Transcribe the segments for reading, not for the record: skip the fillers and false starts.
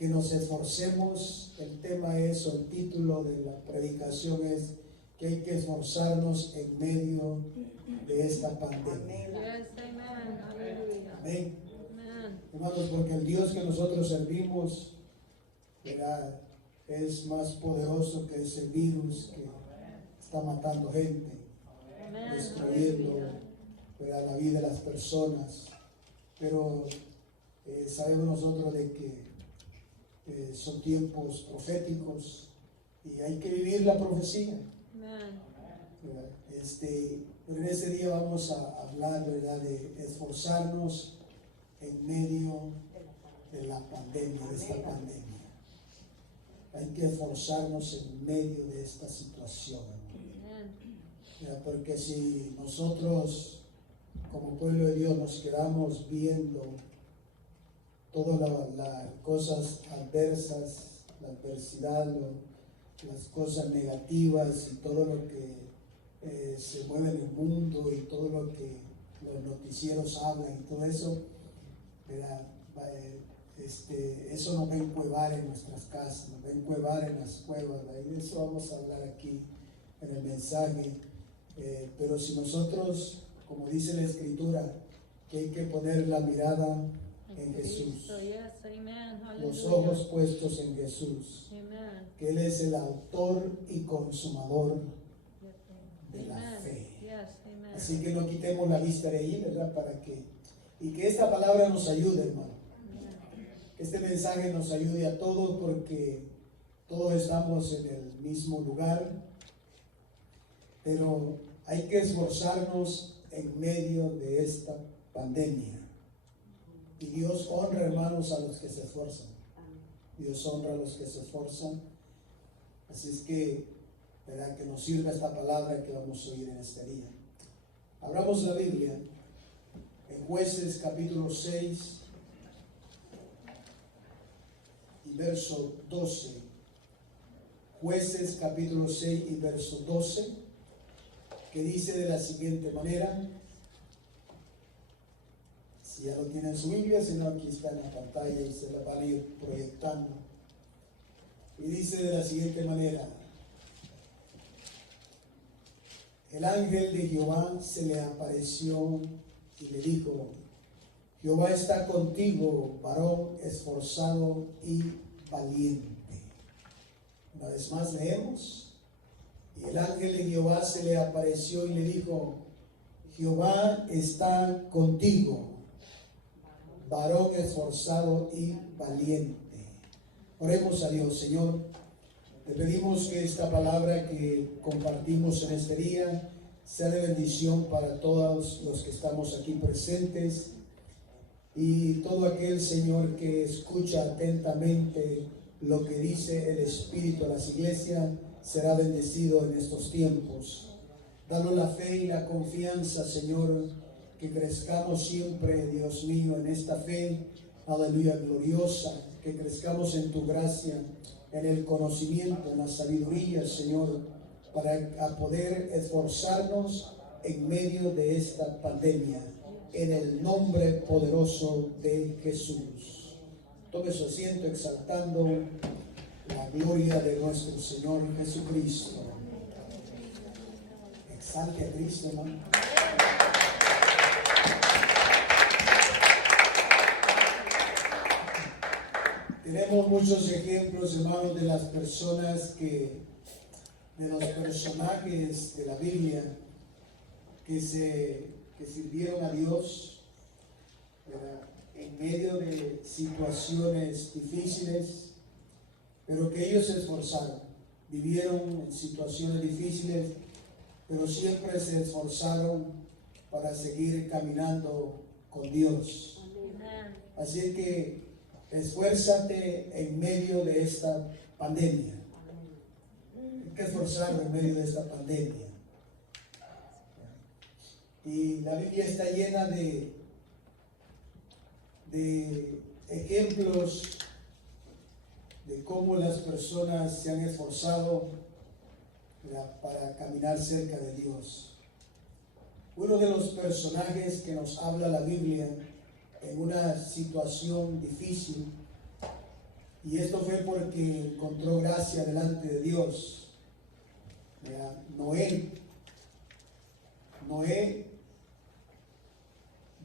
que nos esforcemos. El tema es, o el título de la predicación es, que hay que esforzarnos en medio de esta pandemia. Amén. Hermanos, porque el Dios que nosotros servimos, ¿verdad?, es más poderoso que ese virus que está matando gente, destruyendo, ¿verdad?, la vida de las personas. Pero sabemos nosotros de que son tiempos proféticos y hay que vivir la profecía. Pero en ese día vamos a hablar, ¿verdad?, de esforzarnos en medio de la pandemia, de esta pandemia. Hay que esforzarnos en medio de esta situación. Porque si nosotros, como pueblo de Dios, nos quedamos viendo todas las cosas adversas, la adversidad, las cosas negativas y todo lo que se mueve en el mundo y todo lo que los noticieros hablan y todo eso, ¿verdad?, eso nos va a encuevar en nuestras casas, nos va a encuevar en las cuevas, ¿verdad? Y de eso vamos a hablar aquí en el mensaje. Pero si nosotros, como dice la Escritura, que hay que poner la mirada en Jesús, los ojos puestos en Jesús, que Él es el autor y consumador de la fe. Así que no quitemos la vista de ahí, ¿verdad? Y que esta palabra nos ayude, hermano. Este mensaje nos ayude a todos, porque todos estamos en el mismo lugar, pero hay que esforzarnos en medio de esta pandemia. Y Dios honra, hermanos, a los que se esfuerzan. Dios honra a los que se esfuerzan. Así es que, ¿verdad?, que nos sirva esta palabra que vamos a oír en este día. Abramos la Biblia en Jueces capítulo 6 y verso 12. Jueces capítulo 6 y verso 12, que dice de la siguiente manera. Si ya lo tienen en su Biblia, si no, aquí está en la pantalla y se la van a ir proyectando. Y dice de la siguiente manera: el ángel de Jehová se le apareció y le dijo: Jehová está contigo, varón esforzado y valiente. Una vez más leemos: y el ángel de Jehová se le apareció y le dijo: Jehová está contigo, varón esforzado y valiente. Oremos a Dios. Señor, te pedimos que esta palabra que compartimos en este día sea de bendición para todos los que estamos aquí presentes, y todo aquel, Señor, que escucha atentamente lo que dice el Espíritu a las iglesias será bendecido en estos tiempos. Danos la fe y la confianza, Señor, que crezcamos siempre, Dios mío, en esta fe, aleluya, gloriosa, que crezcamos en tu gracia, en el conocimiento, en la sabiduría, Señor, para poder esforzarnos en medio de esta pandemia, en el nombre poderoso de Jesús. Tome su asiento exaltando la gloria de nuestro Señor Jesucristo. Exalte a Cristo, hermano. Tenemos muchos ejemplos, hermanos, de las personas de los personajes de la Biblia que sirvieron a Dios, ¿verdad?, en medio de situaciones difíciles, pero que ellos se esforzaron, vivieron en situaciones difíciles, pero siempre se esforzaron para seguir caminando con Dios. Así que esfuérzate en medio de esta pandemia. Hay que esforzarnos en medio de esta pandemia. Y la Biblia está llena de ejemplos de cómo las personas se han esforzado, ¿verdad?, para caminar cerca de Dios. Uno de los personajes que nos habla la Biblia en una situación difícil Y esto fue porque encontró gracia delante de Dios. Noé,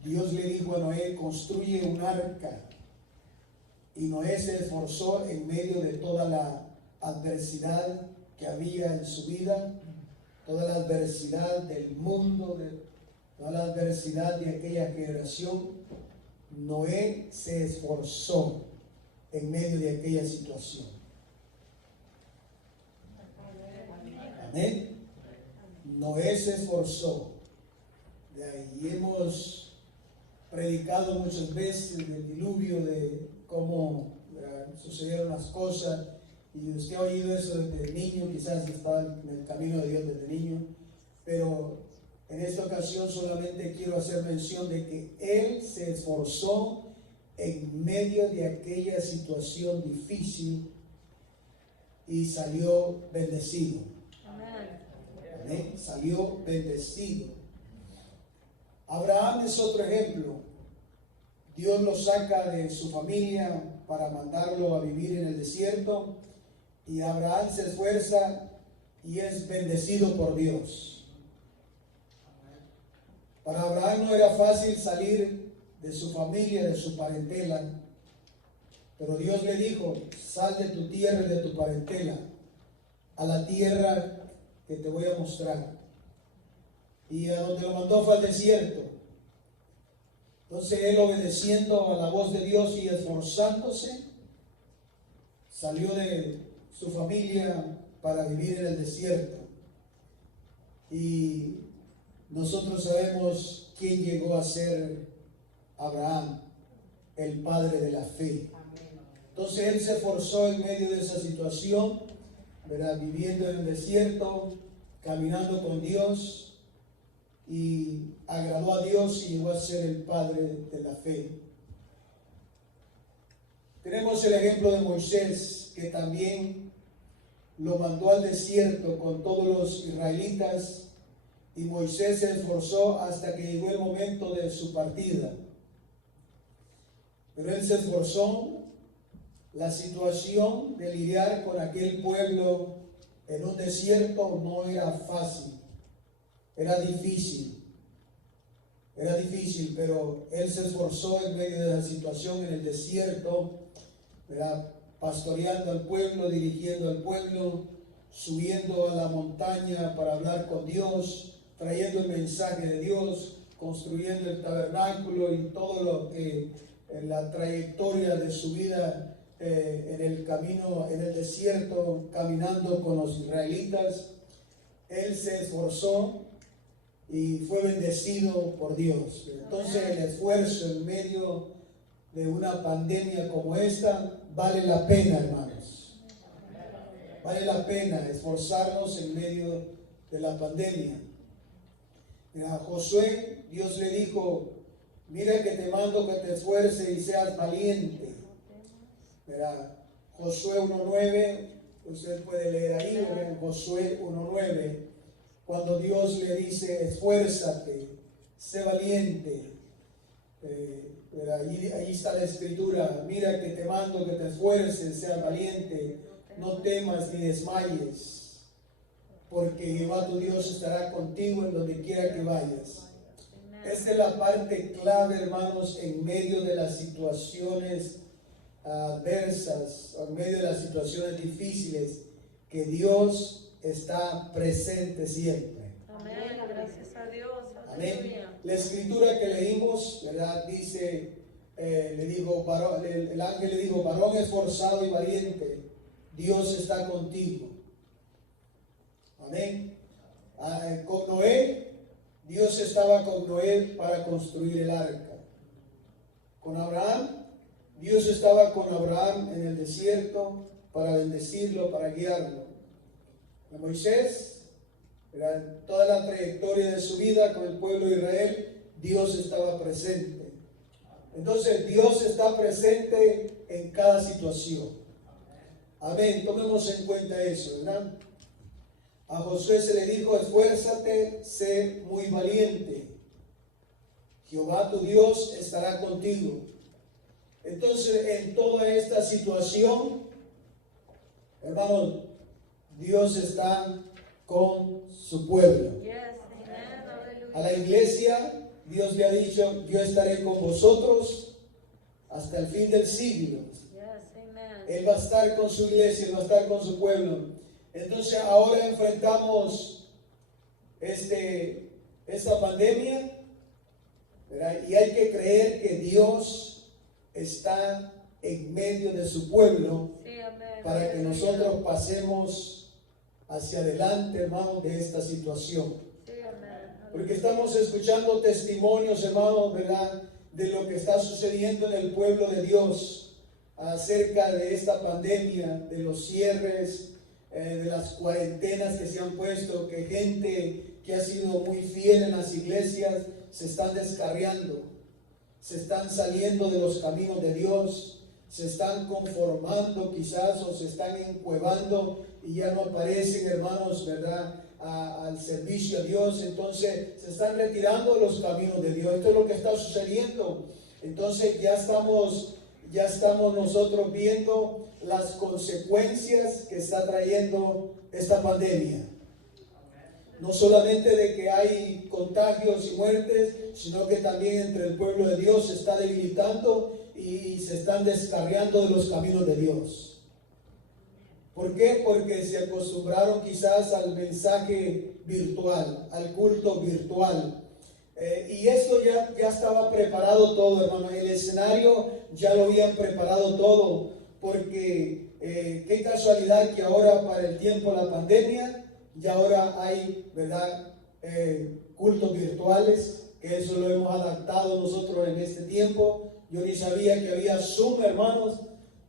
Dios le dijo a Noé, construye un arca. Y Noé se esforzó en medio de toda la adversidad que había en su vida, toda la adversidad del mundo, toda la adversidad de aquella generación. Noé se esforzó en medio de aquella situación. Amén. Noé se esforzó. De ahí hemos predicado muchas veces del diluvio, de cómo sucedieron las cosas. Y usted ha oído eso desde niño, quizás estaba en el camino de Dios desde niño. Pero en esta ocasión solamente quiero hacer mención de que él se esforzó en medio de aquella situación difícil y salió bendecido. Amén. Salió bendecido. Abraham es otro ejemplo. Dios lo saca de su familia para mandarlo a vivir en el desierto, y Abraham se esfuerza y es bendecido por Dios. Para Abraham no era fácil salir de su familia, de su parentela, pero Dios le dijo: sal de tu tierra y de tu parentela a la tierra que te voy a mostrar. Y a donde lo mandó fue al desierto. Entonces él, obedeciendo a la voz de Dios y esforzándose, salió de su familia para vivir en el desierto. Y nosotros sabemos quién llegó a ser Abraham, el padre de la fe. Entonces él se esforzó en medio de esa situación, ¿verdad? Viviendo en el desierto, caminando con Dios, y agradó a Dios y llegó a ser el padre de la fe. Tenemos el ejemplo de Moisés, que también lo mandó al desierto con todos los israelitas, y Moisés se esforzó hasta que llegó el momento de su partida. Pero él se esforzó. La situación de lidiar con aquel pueblo en un desierto no era fácil, era difícil, pero él se esforzó en medio de la situación en el desierto, ¿verdad? Pastoreando al pueblo, dirigiendo al pueblo, subiendo a la montaña para hablar con Dios, trayendo el mensaje de Dios, construyendo el tabernáculo y todo lo que en la trayectoria de su vida en el camino, en el desierto, caminando con los israelitas. Él se esforzó y fue bendecido por Dios. Entonces el esfuerzo en medio de una pandemia como esta vale la pena, hermanos. Vale la pena esforzarnos en medio de la pandemia. A Josué, Dios le dijo: mira que te mando que te esfuerces y seas valiente. Verá, Josué 1:9, usted puede leer ahí, en Josué 1:9, cuando Dios le dice: esfuérzate, sé valiente. Ahí está la escritura: mira que te mando que te esfuerces, seas valiente, no temas ni desmayes, porque Jehová tu Dios estará contigo en donde quiera que vayas. Esta es la parte clave, hermanos, en medio de las situaciones adversas, en medio de las situaciones difíciles, que Dios está presente siempre. Amén, gracias a Dios. Amén. La escritura que leímos, ¿verdad? Dice, el ángel le dijo: varón esforzado y valiente, Dios está contigo. Amén. Con Noé, Dios estaba con Noé para construir el arca. Con Abraham, Dios estaba con Abraham en el desierto para bendecirlo, para guiarlo. A Moisés, toda la trayectoria de su vida con el pueblo de Israel, Dios estaba presente. Entonces Dios está presente en cada situación. Amén, tomemos en cuenta eso, ¿verdad? A Josué se le dijo: esfuérzate, sé muy valiente. Jehová tu Dios estará contigo. Entonces, en toda esta situación, hermanos, Dios está con su pueblo. Yes, amen, A la hallelujah. iglesia, Dios le ha dicho, yo estaré con vosotros hasta el fin del siglo. Yes, amen. Él va a estar con su iglesia, Él va a estar con su pueblo. Entonces ahora enfrentamos esta pandemia, ¿verdad? Y hay que creer que Dios está en medio de su pueblo Sí, amén. para que Aleluya. nosotros pasemos hacia adelante, hermanos, de esta situación. Sí, amén. Porque estamos escuchando testimonios, hermanos, ¿verdad?, de lo que está sucediendo en el pueblo de Dios acerca de esta pandemia, de los cierres, de las cuarentenas que se han puesto, que gente que ha sido muy fiel en las iglesias se están descarriando, se están saliendo de los caminos de Dios, se están conformando quizás o se están encuevando y ya no aparecen, hermanos, ¿verdad?, al servicio a Dios. Entonces se están retirando de los caminos de Dios. Esto es lo que está sucediendo. Entonces ya estamos nosotros viendo las consecuencias que está trayendo esta pandemia. No solamente de que hay contagios y muertes, sino que también entre el pueblo de Dios se está debilitando y se están descarriando de los caminos de Dios. ¿Por qué? Porque se acostumbraron quizás al mensaje virtual, al culto virtual. Y esto ya estaba preparado todo, hermano. El escenario ya lo habían preparado todo. Porque qué casualidad que ahora para el tiempo de la pandemia, ya ahora hay, ¿verdad?, cultos virtuales, que eso lo hemos adaptado nosotros en este tiempo. Yo ni sabía que había Zoom, hermanos,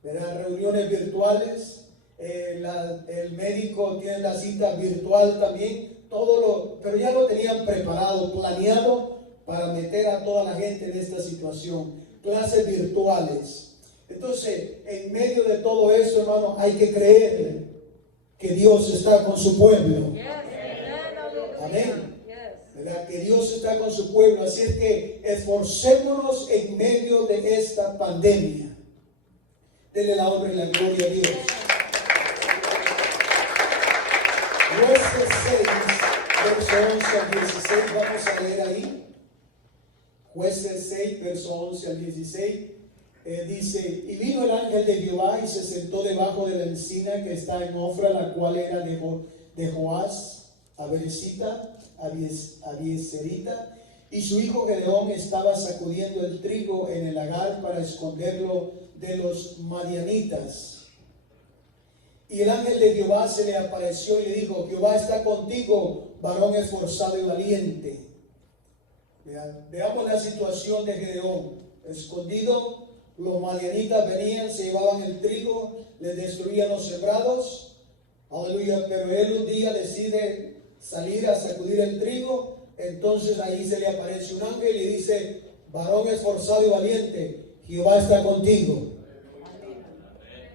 ¿verdad?, reuniones virtuales. El médico tiene la cita virtual también, pero ya lo tenían preparado, planeado para meter a toda la gente en esta situación, clases virtuales. Entonces, en medio de todo eso, hermano, hay que creer que Dios está con su pueblo. Yes, amen, hallelujah. Amén. Yes. ¿Verdad? Que Dios está con su pueblo, así es que esforcémonos en medio de esta pandemia. Denle la honra y la gloria a Dios. Jueces 6, verso 11 al 16, vamos a leer ahí. Jueces 6, verso 11 al 16, dice: y vino el ángel de Jehová y se sentó debajo de la encina que está en Ofra, la cual era de Joás, Abieserita, y su hijo Gedeón estaba sacudiendo el trigo en el lagar para esconderlo de los madianitas. Y el ángel de Jehová se le apareció y le dijo: Jehová está contigo, varón esforzado y valiente. Veamos la situación de Gedeón. Escondido, los madianitas venían, se llevaban el trigo, les destruían los sembrados. Aleluya. Pero él un día decide salir a sacudir el trigo. Entonces ahí se le aparece un ángel y dice: varón esforzado y valiente, Jehová está contigo.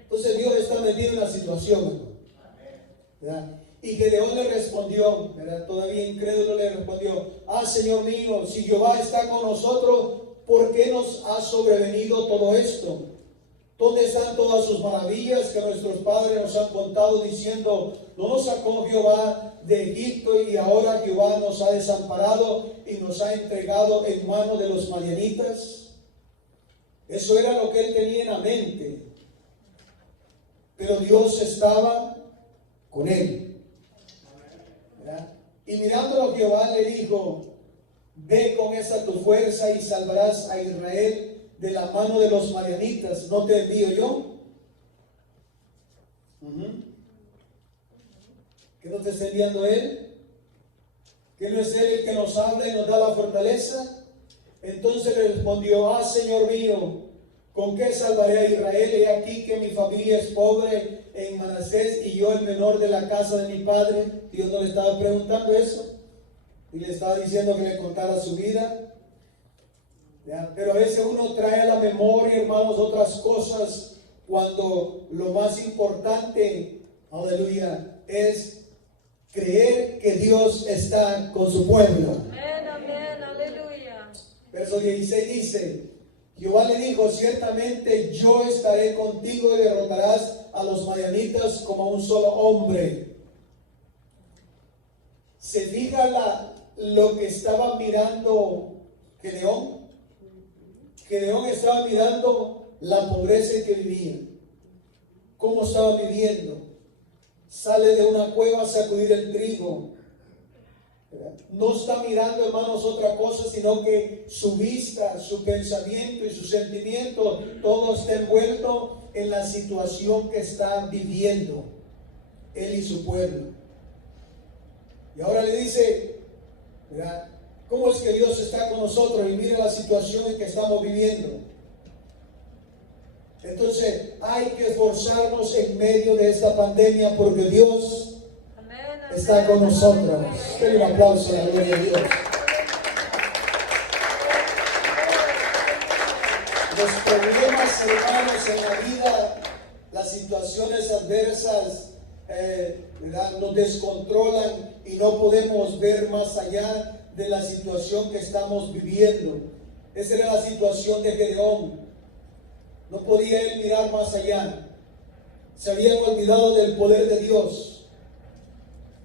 Entonces Dios está metido en la situación, ¿verdad? Y Gedeón le respondió, ¿verdad?, todavía incrédulo le respondió: Señor mío, si Jehová está con nosotros, ¿por qué nos ha sobrevenido todo esto? ¿Dónde están todas sus maravillas que nuestros padres nos han contado diciendo: no nos sacó Jehová de Egipto y ahora Jehová nos ha desamparado y nos ha entregado en manos de los madianitas? Eso era lo que él tenía en la mente. Pero Dios estaba con él, ¿verdad? Y mirándolo Jehová le dijo: ve con esa tu fuerza y salvarás a Israel de la mano de los madianitas. ¿No te envío yo? ¿Que no te está enviando él? ¿Que no es él el que nos habla y nos da la fortaleza? Entonces le respondió: Señor mío, ¿con qué salvaré a Israel? He aquí que mi familia es pobre en Manasés y yo el menor de la casa de mi padre. Dios no le estaba preguntando eso y le estaba diciendo que le contara su vida. ¿Ya? Pero a veces uno trae a la memoria, hermanos, otras cosas cuando lo más importante, aleluya, es creer que Dios está con su pueblo. Amén, amén, aleluya. Verso 16 dice: Jehová le dijo, ciertamente yo estaré contigo y derrotarás a los madianitas como un solo hombre. ¿Se fija lo que estaba mirando Gedeón? Gedeón estaba mirando la pobreza en que vivía, cómo estaba viviendo. Sale de una cueva a sacudir el trigo. No está mirando, hermanos, otra cosa, sino que su vista, su pensamiento y su sentimiento, todo está envuelto en la situación que está viviendo él y su pueblo. Y ahora le dice, ¿verdad?, ¿cómo es que Dios está con nosotros? Y mira la situación en que estamos viviendo. Entonces hay que esforzarnos en medio de esta pandemia porque Dios está con nosotros. Denle un aplauso a la gloria de Dios. Los problemas, hermanos, en la vida, las situaciones adversas, nos descontrolan y no podemos ver más allá de la situación que estamos viviendo. Esa era la situación de Gedeón. No podía él mirar más allá. Se habían olvidado del poder de Dios,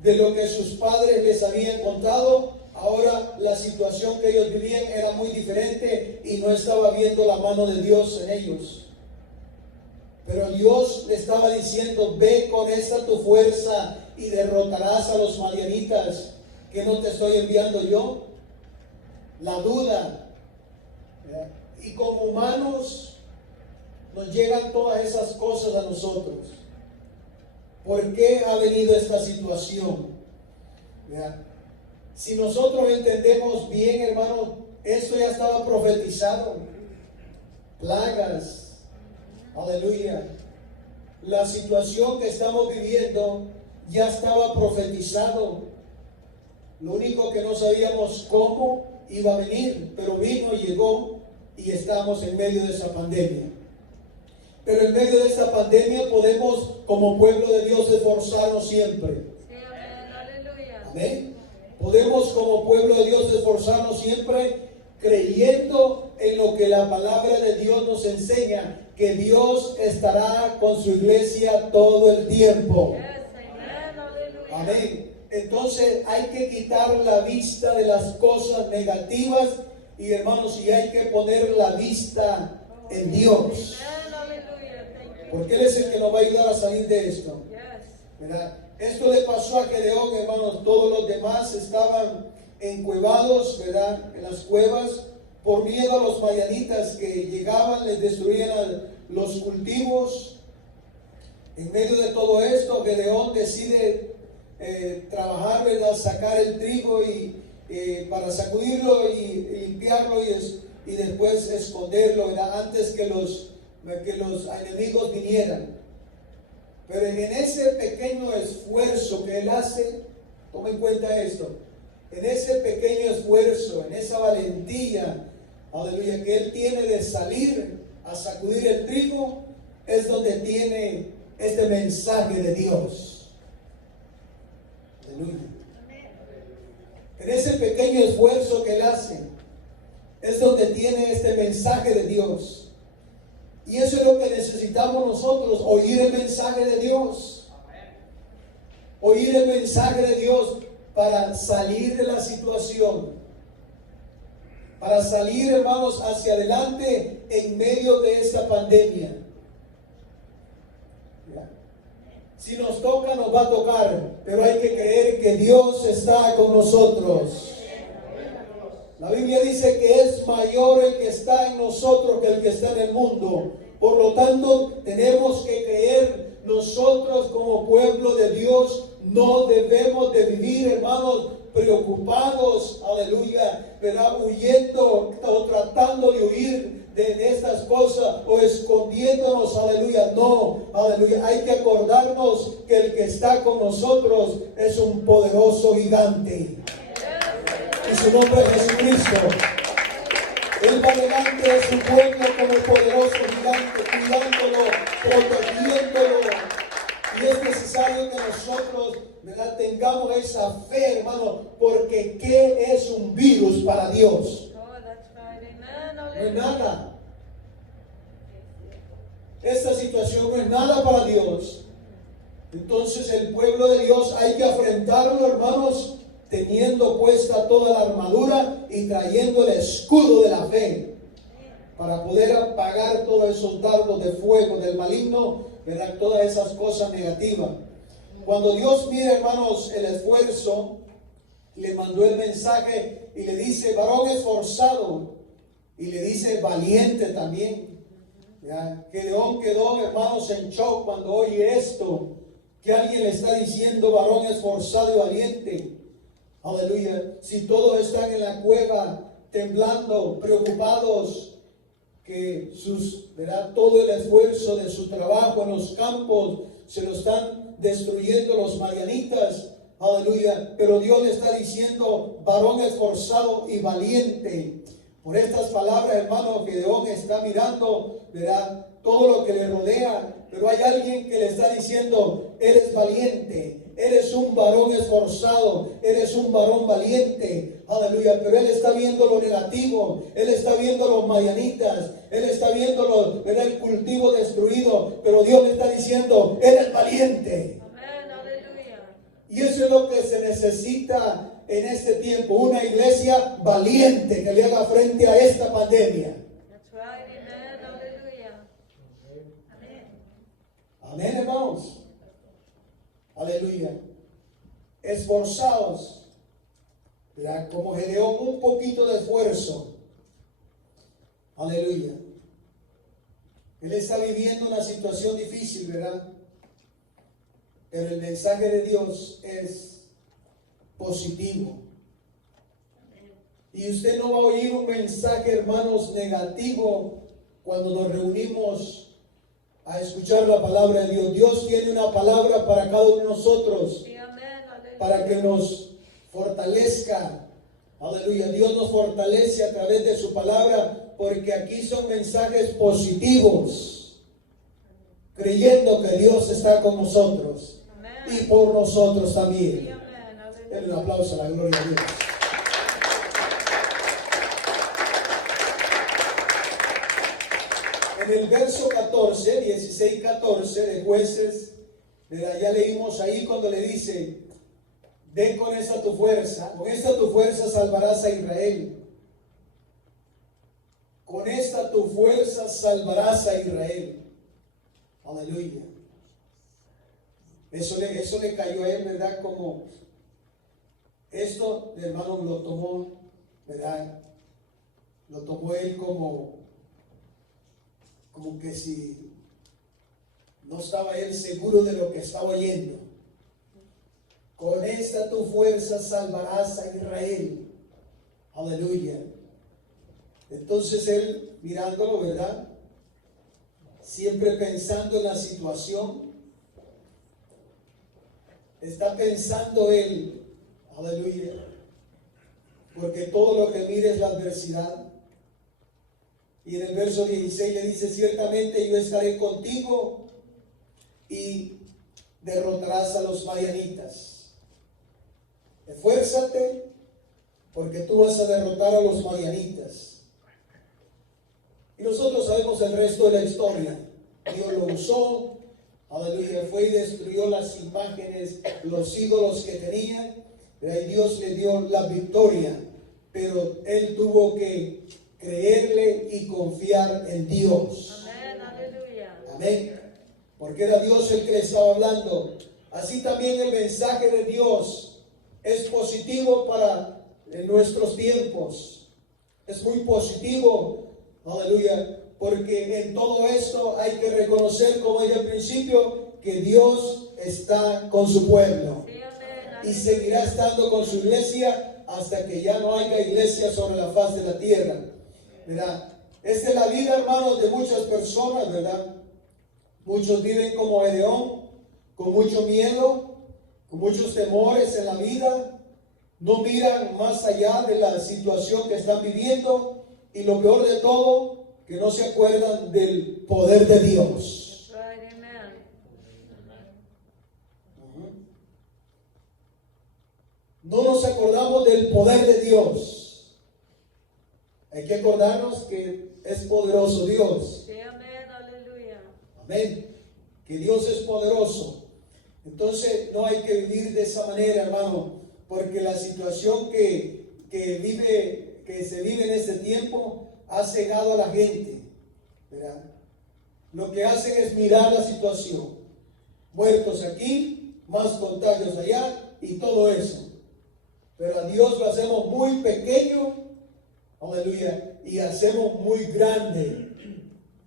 de lo que sus padres les habían contado. Ahora la situación que ellos vivían era muy diferente y no estaba viendo la mano de Dios en ellos. Pero Dios le estaba diciendo, ve con esta tu fuerza y derrotarás a los madianitas, que no te estoy enviando yo. La duda, ¿verdad? Y como humanos nos llegan todas esas cosas a nosotros. ¿Por qué ha venido esta situación? ¿Verdad? Si nosotros entendemos bien, hermanos, esto ya estaba profetizado. Plagas, aleluya. La situación que estamos viviendo ya estaba profetizado. Lo único que no sabíamos cómo iba a venir, pero vino, llegó y estamos en medio de esa pandemia. Pero en medio de esta pandemia podemos, como pueblo de Dios, esforzarnos siempre. Sí, amén, aleluya. Amén. Podemos, como pueblo de Dios, esforzarnos siempre creyendo en lo que la palabra de Dios nos enseña, que Dios estará con su iglesia todo el tiempo. Yes, amén, aleluya. Amén. Entonces hay que quitar la vista de las cosas negativas y, hermanos, y hay que poner la vista en Dios. Amén, aleluya. Thank you. Porque Él es el que nos va a ayudar a salir de esto. Yes. ¿Verdad? Esto le pasó a Gedeón, hermanos. Todos los demás estaban encuevados, ¿verdad?, en las cuevas, por miedo a los madianitas que llegaban, les destruían los cultivos. En medio de todo esto, Gedeón decide trabajar, ¿verdad?, sacar el trigo y para sacudirlo y limpiarlo y después esconderlo, ¿verdad?, antes que los enemigos vinieran. Pero en ese pequeño esfuerzo que él hace, toma en cuenta esto, en ese pequeño esfuerzo, en esa valentía, aleluya, que él tiene de salir a sacudir el trigo, es donde tiene este mensaje de Dios. Aleluya. En ese pequeño esfuerzo que él hace, es donde tiene este mensaje de Dios. Y eso es lo que necesitamos nosotros, oír el mensaje de Dios. Oír el mensaje de Dios para salir de la situación. Para salir, hermanos, hacia adelante en medio de esta pandemia. ¿Ya? Si nos toca, nos va a tocar, pero hay que creer que Dios está con nosotros. La Biblia dice que es mayor el que está en nosotros que el que está en el mundo. Por lo tanto, tenemos que creer, nosotros como pueblo de Dios no debemos de vivir, hermanos, preocupados, aleluya, ¿verdad?, huyendo o tratando de huir de estas cosas o escondiéndonos, aleluya. No, aleluya, hay que acordarnos que el que está con nosotros es un poderoso gigante. Y su nombre es Jesucristo. Él va delante de su pueblo como poderoso gigante, cuidándolo, protegiéndolo. Y es necesario que nosotros, ¿verdad?, tengamos esa fe, hermano, porque ¿qué es un virus para Dios? Oh, that's right. Amen, No es aleluya. nada. esta situación no es nada para Dios, entonces el pueblo de Dios hay que afrontarlo, hermanos, teniendo puesta toda la armadura y trayendo el escudo de la fe para poder apagar todos esos dardos de fuego del maligno, ¿verdad? Todas esas cosas negativas. Cuando Dios mira, hermanos, el esfuerzo, le mandó el mensaje y le dice varón esforzado, y le dice valiente también. Gedeón quedó, hermanos, en shock cuando oye esto, que alguien le está diciendo varón esforzado y valiente. Aleluya. Si todos están en la cueva temblando, preocupados, que ¿verdad? Todo el esfuerzo de su trabajo en los campos se lo están destruyendo los madianitas. Aleluya. Pero Dios le está diciendo varón esforzado y valiente. Por estas palabras, hermano, Gedeón está mirando, ¿verdad? Todo lo que le rodea, pero hay alguien que le está diciendo, eres valiente, eres un varón esforzado, eres un varón valiente, aleluya. Pero él está viendo lo negativo, él está viendo los madianitas, él está viendo ¿verdad? El cultivo destruido, pero Dios le está diciendo, eres valiente. Amén, aleluya. Y eso es lo que se necesita en este tiempo, una iglesia valiente que le haga frente a esta pandemia. That's right, amen, aleluya. Amén. Amén, hermanos. Aleluya. Esforzados, ¿verdad? Como Gedeón, un poquito de esfuerzo. Aleluya. Él está viviendo una situación difícil, ¿verdad? Pero el mensaje de Dios es positivo. Y usted no va a oír un mensaje, hermanos, negativo cuando nos reunimos a escuchar la palabra de Dios. Dios tiene una palabra para cada uno de nosotros, Sí, amén, aleluya. para que nos fortalezca. Aleluya. Dios nos fortalece a través de su palabra, porque aquí son mensajes positivos, creyendo que Dios está con nosotros y por nosotros Sí, también. amén, aleluya. Denle un aplauso a la gloria de Dios. En el verso 14, 16, 14 de Jueces, ya leímos ahí cuando le dice, ven con esta tu fuerza salvarás a Israel. Con esta tu fuerza salvarás a Israel. Aleluya. Eso le cayó a él, ¿verdad? Como esto, hermano, lo tomó, ¿verdad? Lo tomó él como que si no estaba él seguro de lo que estaba oyendo. Con esta tu fuerza salvarás a Israel. Aleluya. Entonces él mirándolo, ¿verdad? Siempre pensando en la situación. Está pensando él, aleluya, porque todo lo que mira es la adversidad. Y en el verso 16 le dice, ciertamente yo estaré contigo y derrotarás a los madianitas. Esfuérzate, porque tú vas a derrotar a los madianitas. Y nosotros sabemos el resto de la historia. Dios lo usó, aleluya, fue y destruyó las imágenes, los ídolos que tenían. Y Dios le dio la victoria, pero él tuvo que creerle y confiar en Dios. Amén, aleluya. Amén. Porque era Dios el que le estaba hablando. Así también el mensaje de Dios es positivo para nuestros tiempos. Es muy positivo. Aleluya. Porque en todo esto hay que reconocer, como dije al principio, que Dios está con su pueblo. Sí, amén, Y aleluya. seguirá estando con su iglesia hasta que ya no haya iglesia sobre la faz de la tierra. ¿Verdad? Esta es la vida, hermanos, de muchas personas, ¿verdad? Muchos viven como Gedeón, con mucho miedo, con muchos temores en la vida. No miran más allá de la situación que están viviendo. Y lo peor de todo, que no se acuerdan del poder de Dios. That's right, amen. No nos acordamos del poder de Dios. Hay que acordarnos que es poderoso Dios. Sí, amén, aleluya. Amén. Que Dios es poderoso. Entonces no hay que vivir de esa manera, hermano, porque la situación que se vive en este tiempo ha cegado a la gente, ¿verdad? Lo que hacen es mirar la situación. Muertos aquí, más contagios allá y todo eso. Pero a Dios lo hacemos muy pequeño, aleluya, y hacemos muy grande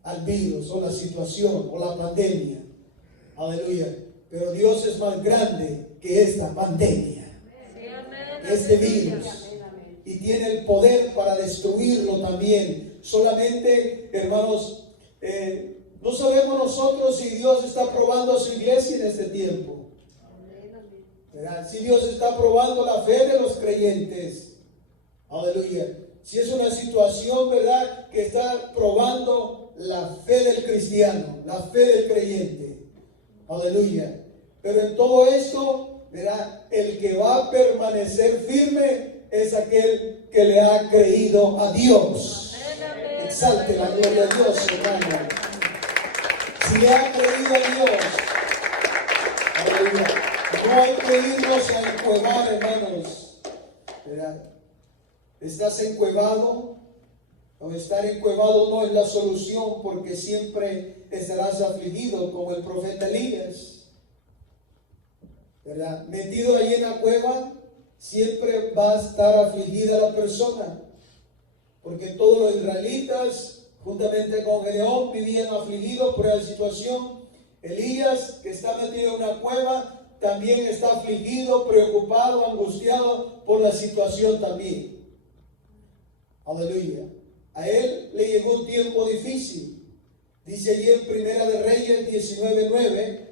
al virus o la situación o la pandemia, aleluya. Pero Dios es más grande que esta pandemia, que este virus, y tiene el poder para destruirlo también. Solamente, hermanos, no sabemos nosotros si Dios está probando a su iglesia en este tiempo, ¿verdad? Si Dios está probando la fe de los creyentes, aleluya. Si es una situación, ¿verdad?, que está probando la fe del cristiano, la fe del creyente, aleluya. Pero en todo esto, ¿verdad?, el que va a permanecer firme es aquel que le ha creído a Dios. Exalte la gloria a Dios, hermano. Si le ha creído a Dios, aleluya, no hay que irnos a encuevar, hermanos, ¿verdad? ¿Estás encuevado? O estar encuevado no es la solución, porque siempre estarás afligido como el profeta Elías, ¿verdad? Metido allí en la cueva, siempre va a estar afligida la persona, porque todos los israelitas, juntamente con Gedeón, vivían afligidos por la situación. Elías, que está metido en una cueva, también está afligido, preocupado, angustiado por la situación también. Aleluya. A él le llegó un tiempo difícil. Dice allí en Primera de Reyes 19:9,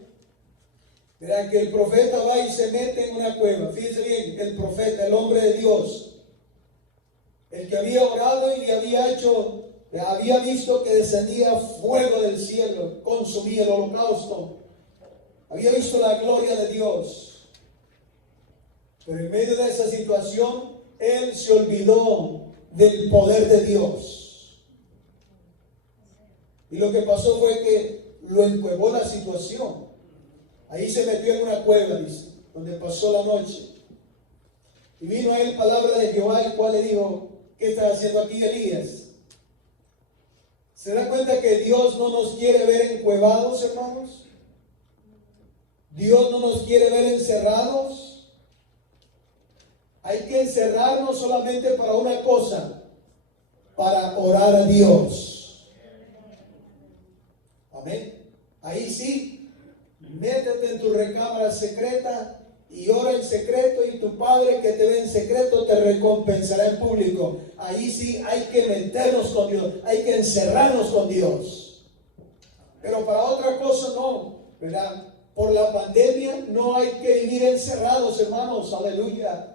verán que el profeta va y se mete en una cueva. Fíjense bien, el profeta, el hombre de Dios, el que había orado y había visto que descendía fuego del cielo, consumía el holocausto, había visto la gloria de Dios. Pero en medio de esa situación, él se olvidó del poder de Dios. Y lo que pasó fue que lo encuevó la situación. Ahí se metió en una cueva, dice, donde pasó la noche. Y vino a él palabra de Jehová, el cual le dijo: ¿qué estás haciendo aquí, Elías? ¿Se da cuenta que Dios no nos quiere ver encuevados, hermanos? Dios no nos quiere ver encerrados. Hay que encerrarnos solamente para una cosa: para orar a Dios. Amén. Ahí sí, métete en tu recámara secreta y ora en secreto, y tu Padre que te ve en secreto te recompensará en público. Ahí sí hay que meternos con Dios, hay que encerrarnos con Dios. Pero para otra cosa no, ¿verdad? Por la pandemia no hay que vivir encerrados, hermanos, aleluya.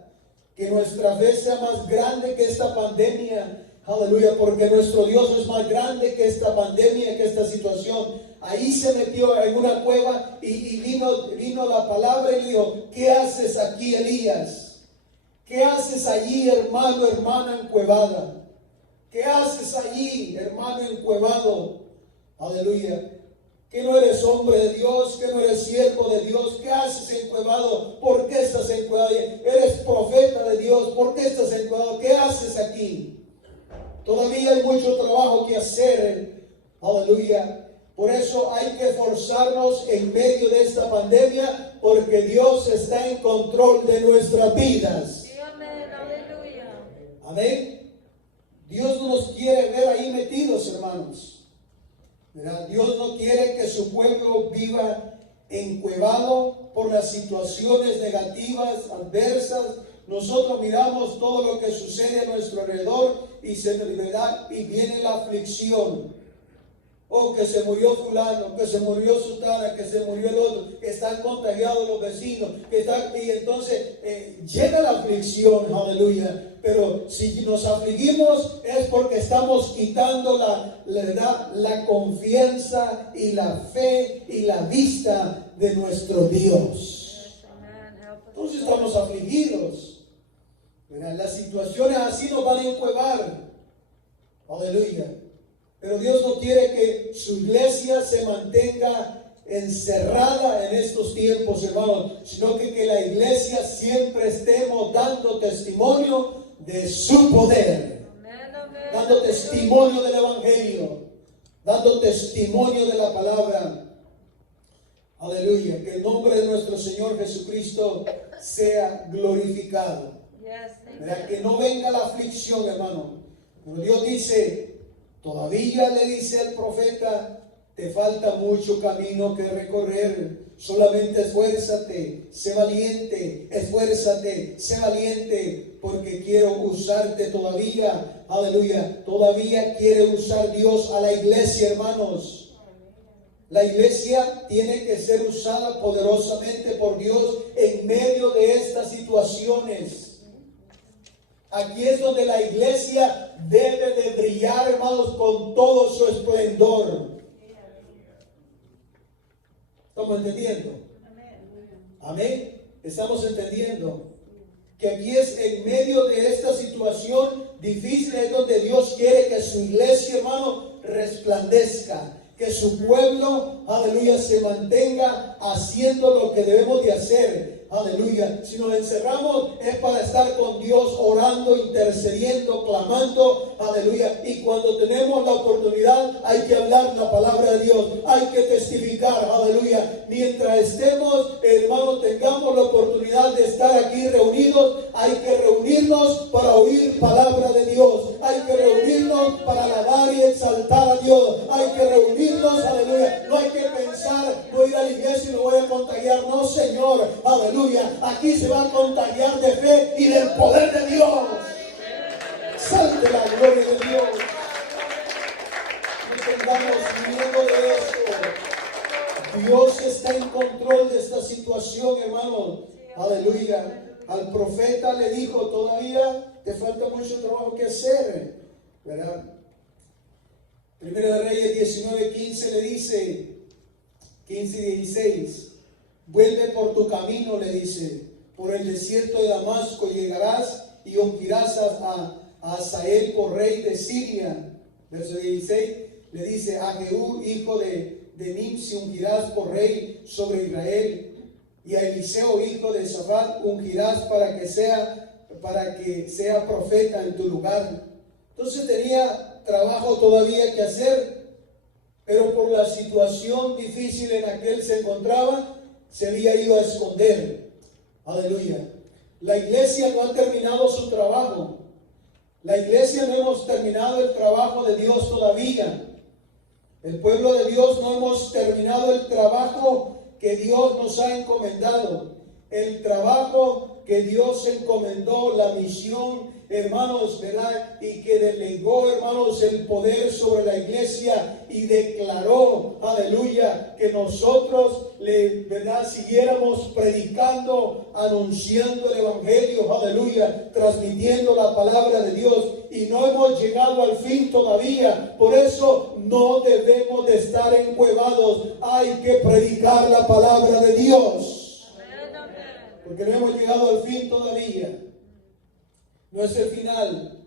Que nuestra fe sea más grande que esta pandemia, aleluya, porque nuestro Dios es más grande que esta pandemia, que esta situación. Ahí se metió en una cueva y vino la palabra y le dijo: ¿qué haces aquí, Elías? ¿Qué haces allí, hermano, hermana encuevada? ¿Qué haces allí, hermano encuevado? Aleluya. ¿Que no eres hombre de Dios? ¿Que no eres siervo de Dios? ¿Qué haces encuevado? ¿Por qué estás encuevado? ¿Eres profeta de Dios? ¿Por qué estás encuevado? ¿Qué haces aquí? Todavía hay mucho trabajo que hacer. Aleluya. Por eso hay que esforzarnos en medio de esta pandemia, porque Dios está en control de nuestras vidas. Amén, aleluya. Amén. Dios no nos quiere ver ahí metidos, hermanos. ¿Verdad? Dios no quiere que su pueblo viva encuevado por las situaciones negativas, adversas. Nosotros miramos todo lo que sucede a nuestro alrededor y viene la aflicción. Oh, que se murió fulano, que se murió sutana, que se murió el otro, que están contagiados los vecinos, y entonces llega la aflicción, aleluya. Pero si nos afligimos es porque estamos quitando la confianza y la fe y la vista de nuestro Dios. Entonces estamos afligidos. ¿Verdad? Las situaciones así nos van a encuevar. Aleluya. Pero Dios no quiere que su iglesia se mantenga encerrada en estos tiempos, hermanos, sino que la iglesia siempre estemos dando testimonio de su poder, dando testimonio del evangelio, dando testimonio de la palabra. Aleluya, que el nombre de nuestro Señor Jesucristo sea glorificado. ¿Verdad? Que no venga la aflicción, hermano. Pero Dios dice, todavía le dice al profeta, te falta mucho camino que recorrer. Solamente esfuérzate, sé valiente, esfuérzate, sé valiente, porque quiero usarte todavía. Aleluya, todavía quiere usar Dios a la iglesia, hermanos. La iglesia tiene que ser usada poderosamente por Dios en medio de estas situaciones. Aquí es donde la iglesia debe de brillar, hermanos, con todo su esplendor. ¿Estamos entendiendo? Amén. Estamos entendiendo que aquí es en medio de esta situación difícil, es donde Dios quiere que su iglesia, hermano, resplandezca. Que su pueblo, aleluya, se mantenga haciendo lo que debemos de hacer. Aleluya. Si nos encerramos es para estar con Dios orando, intercediendo, clamando. Aleluya. Y cuando tenemos la oportunidad hay que hablar la palabra de Dios. Hay que testificar. Aleluya. Mientras estemos, hermanos, tengamos la oportunidad de estar aquí reunidos, hay que reunirnos para oír palabra de Dios. Hay que reunirnos para alabar y exaltar a Dios. Hay que reunirnos. Aleluya. No hay que pensar, voy a ir a la iglesia y me voy a contagiar. No, Señor. Aleluya. Aquí se va a contagiar de fe y del poder de Dios. Salte la gloria de Dios. No tengamos miedo de esto. Dios está en control de esta situación, hermanos. Aleluya. Al profeta le dijo, todavía te falta mucho trabajo que hacer, ¿verdad? Primera de Reyes 19:15 le dice, 15 y 16. Vuelve por tu camino, le dice, por el desierto de Damasco llegarás y ungirás a Hazael por rey de Siria. Verso 16 le dice, a Jehú, hijo de Nimsi, ungirás por rey sobre Israel, y a Eliseo, hijo de Safat, ungirás para que sea profeta en tu lugar. Entonces tenía trabajo todavía que hacer, pero por la situación difícil en la que él se encontraba, se había ido a esconder. Aleluya. La iglesia no ha terminado su trabajo. La iglesia no hemos terminado el trabajo de Dios todavía. El pueblo de Dios no hemos terminado el trabajo que Dios nos ha encomendado. El trabajo que Dios encomendó, la misión, hermanos, ¿verdad? Y que delegó, hermanos, el poder sobre la iglesia y declaró, aleluya, que nosotros, ¿verdad?, siguiéramos predicando, anunciando el evangelio, aleluya, transmitiendo la palabra de Dios, y no hemos llegado al fin todavía. Por eso no debemos de estar encuevados. Hay que predicar la palabra de Dios, porque no hemos llegado al fin todavía. No es el final.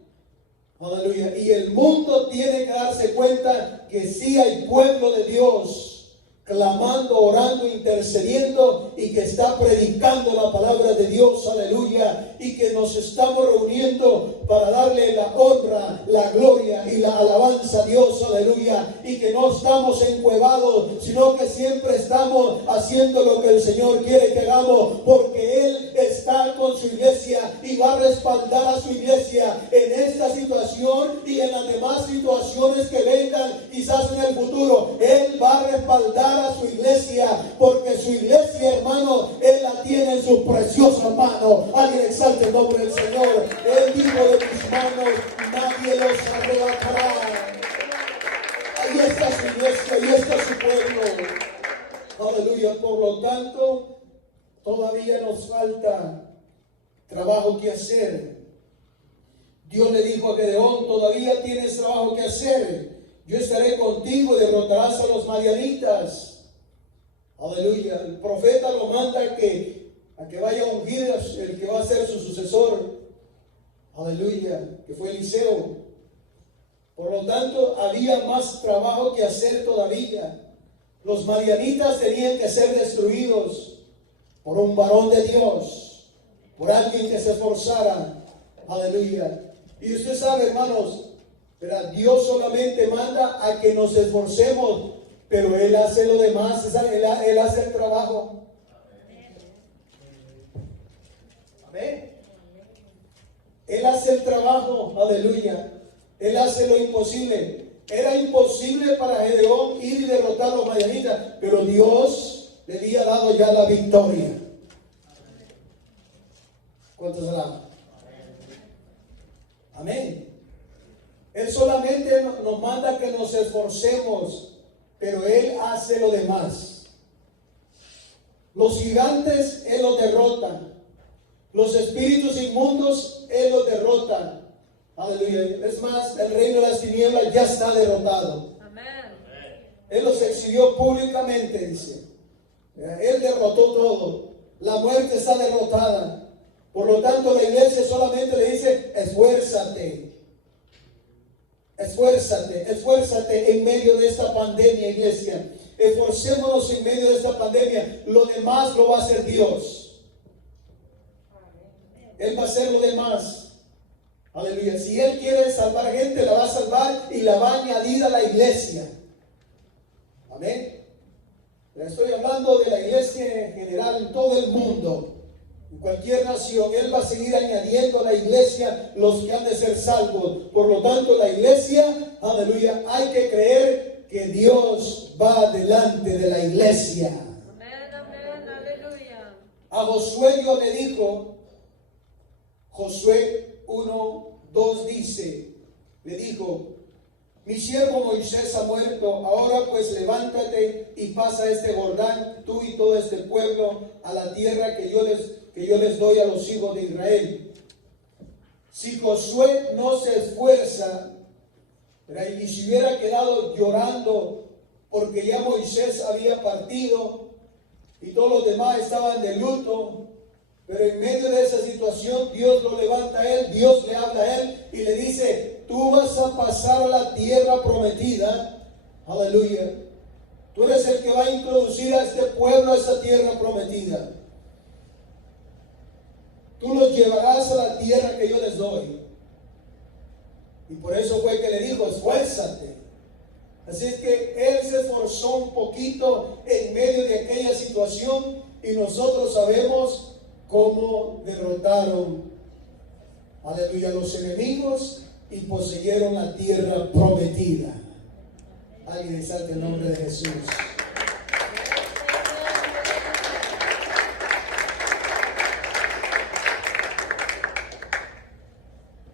Aleluya. Y el mundo tiene que darse cuenta que sí hay pueblo de Dios clamando, orando, intercediendo, y que está predicando la palabra de Dios, aleluya, y que nos estamos reuniendo para darle la honra, la gloria y la alabanza a Dios, aleluya, y que no estamos encuevados, sino que siempre estamos haciendo lo que el Señor quiere que hagamos, porque Él está con su iglesia y va a respaldar a su iglesia en esta situación y en las demás situaciones que vengan quizás en el futuro. Él va a respaldar a su iglesia, porque su iglesia, hermano, Él la tiene en sus preciosas manos. Alguien exalte el nombre del Señor. Él dijo, de mis manos nadie los arrebatará. Ahí está su iglesia, ahí está su pueblo. Aleluya. Por lo tanto, todavía nos falta trabajo que hacer. Dios le dijo a Gedeón, todavía tienes trabajo que hacer. Yo estaré contigo y derrotarás a los madianitas. Aleluya. El profeta lo manda a que vaya a ungir el que va a ser su sucesor. Aleluya. Que fue Eliseo. Por lo tanto, había más trabajo que hacer todavía. Los madianitas tenían que ser destruidos por un varón de Dios, por alguien que se esforzara. Aleluya. Y usted sabe, hermanos, ¿verdad? Dios solamente manda a que nos esforcemos, pero Él hace lo demás, Él hace el trabajo. Amén. Él hace el trabajo, aleluya. Él hace lo imposible. Era imposible para Gedeón ir y derrotar a los madianitas, pero Dios le había dado ya la victoria. ¿Cuántos alaban? Amén. Él solamente nos manda que nos esforcemos, pero Él hace lo demás. Los gigantes Él los derrota. Los espíritus inmundos Él los derrota. Aleluya. Es más, el reino de las tinieblas ya está derrotado. Amén. Él los exhibió públicamente, dice. Él derrotó todo. La muerte está derrotada. Por lo tanto, la iglesia solamente le dice: esfuérzate. Esfuérzate, esfuérzate en medio de esta pandemia, iglesia. Esforcémonos en medio de esta pandemia. Lo demás lo va a hacer Dios. Él va a hacer lo demás. Aleluya. Si Él quiere salvar gente, la va a salvar y la va a añadir a la iglesia. Amén. Le estoy hablando de la iglesia en general, en todo el mundo. En cualquier nación, Él va a seguir añadiendo a la iglesia los que han de ser salvos. Por lo tanto, la iglesia, aleluya, hay que creer que Dios va delante de la iglesia. Amén, amén, aleluya. A Josué Dios le dijo, Josué 1:2 dice, le dijo: mi siervo Moisés ha muerto, ahora pues levántate y pasa este Jordán, tú y todo este pueblo, a la tierra que yo les doy a los hijos de Israel. Si Josué no se esfuerza, ¿verdad? Y si hubiera quedado llorando porque ya Moisés había partido y todos los demás estaban de luto, pero en medio de esa situación Dios lo levanta a él, Dios le habla a él y le dice: tú vas a pasar a la tierra prometida. Aleluya. Tú eres el que va a introducir a este pueblo a esa tierra prometida. Tú los llevarás a la tierra que yo les doy. Y por eso fue que le dijo: esfuérzate. Así es que él se esforzó un poquito en medio de aquella situación y nosotros sabemos cómo derrotaron, aleluya, los enemigos y poseyeron la tierra prometida. Alguien exalte el nombre de Jesús.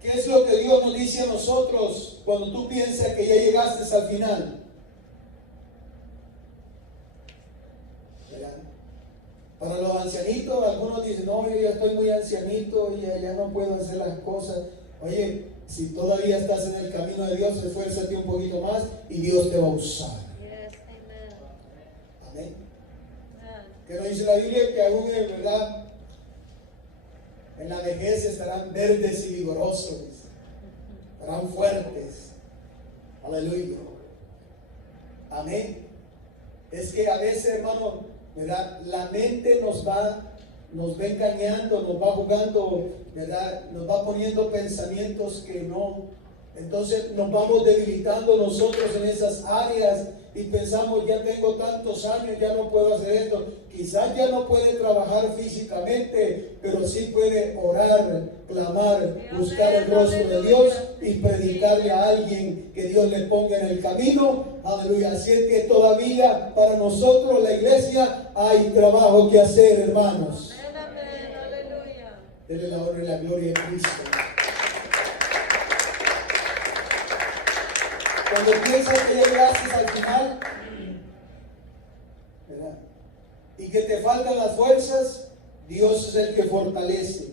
¿Qué es lo que Dios nos dice a nosotros cuando tú piensas que ya llegaste al final? Para los ancianitos, algunos dicen: no, yo ya estoy muy ancianito y ya no puedo hacer las cosas. Oye, si todavía estás en el camino de Dios, esfuérzate un poquito más y Dios te va a usar. Yes, amen. Amén. Amen. Que nos dice la Biblia que aún en verdad en la vejez estarán verdes y vigorosos, estarán fuertes. Aleluya. Amén. Es que a veces, hermano, ¿verdad? La mente nos va engañando, nos va jugando, ¿verdad? Nos va poniendo pensamientos que no. Entonces nos vamos debilitando nosotros en esas áreas y pensamos: ya tengo tantos años, ya no puedo hacer esto. Quizás ya no puede trabajar físicamente, pero sí puede orar, clamar, buscar el rostro de Dios y predicarle a alguien que Dios le ponga en el camino. Aleluya. Así es que todavía para nosotros, la iglesia, hay trabajo que hacer, hermanos. Amén, aleluya. Denle la honra y la gloria a Cristo. Cuando piensas que ya llegaste al final, ¿verdad? Y que te faltan las fuerzas, Dios es el que fortalece.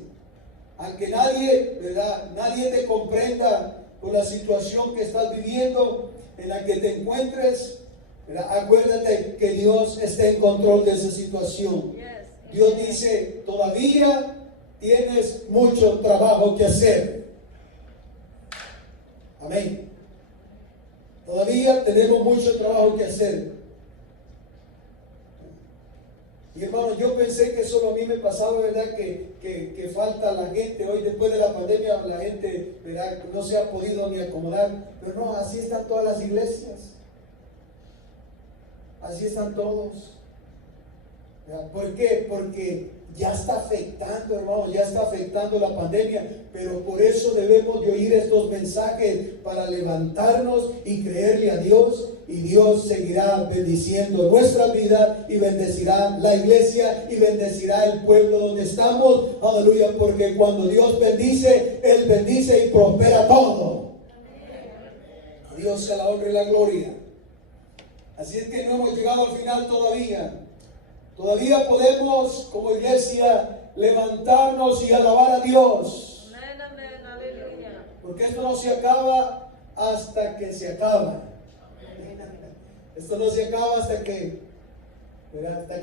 Aunque nadie, ¿verdad? Nadie te comprenda con la situación que estás viviendo, en la que te encuentres, ¿verdad? Acuérdate que Dios está en control de esa situación. Yes. Dios dice: todavía tienes mucho trabajo que hacer. Amén. Todavía tenemos mucho trabajo que hacer. Y hermano, yo pensé que solo a mí me pasaba, ¿verdad? Que falta la gente. Hoy después de la pandemia la gente, ¿verdad? No se ha podido ni acomodar. Pero no, así están todas las iglesias. Así están todos. ¿Verdad? ¿Por qué? Porque ya está afectando, hermano, ya está afectando la pandemia, pero por eso debemos de oír estos mensajes para levantarnos y creerle a Dios, y Dios seguirá bendiciendo nuestra vida y bendecirá la iglesia y bendecirá el pueblo donde estamos, aleluya, porque cuando Dios bendice, Él bendice y prospera todo. A Dios sea la honra y la gloria. Así es que no hemos llegado al final todavía. Todavía podemos, como iglesia, levantarnos y alabar a Dios. Amén, amén, aleluya. Porque esto no se acaba hasta que se acaba. Esto no se acaba hasta que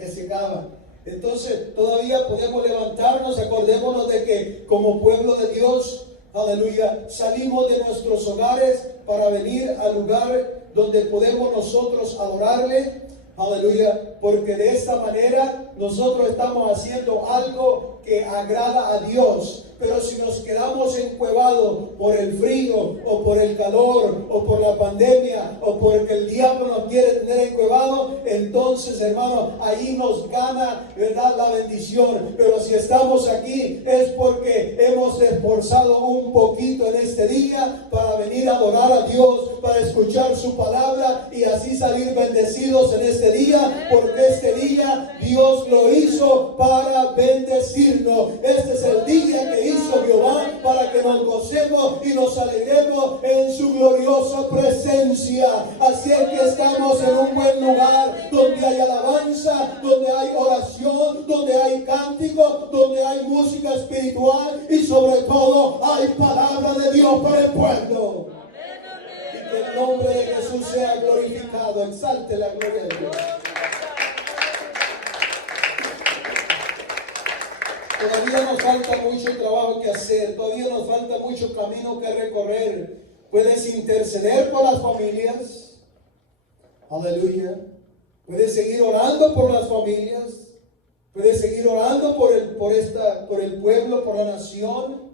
se acaba. Entonces, todavía podemos levantarnos. Acordémonos de que como pueblo de Dios, aleluya, salimos de nuestros hogares para venir al lugar donde podemos nosotros adorarle. Aleluya, porque de esta manera nosotros estamos haciendo algo que agrada a Dios. Pero si nos quedamos encuevados por el frío o por el calor o por la pandemia o porque el diablo nos quiere tener encuevados, entonces, hermano, ahí nos gana, ¿verdad?, la bendición. Pero si estamos aquí es porque hemos esforzado un poquito en este día para venir a adorar a Dios, para escuchar su palabra y así salir bendecidos en este día, porque este día Dios lo hizo para bendecirnos. Este es el día que hizo Jehová para que nos gocemos y nos alegremos en su gloriosa presencia. Así es que estamos en un buen lugar donde hay alabanza, donde hay oración, donde hay cántico, donde hay música espiritual y sobre todo hay palabra de Dios para el pueblo. Y que el nombre de Jesús sea glorificado. Exalte la gloria de Dios. Todavía nos falta mucho trabajo que hacer, todavía nos falta mucho camino que recorrer. Puedes interceder por las familias, aleluya. Puedes seguir orando por las familias, puedes seguir orando por el pueblo, por la nación.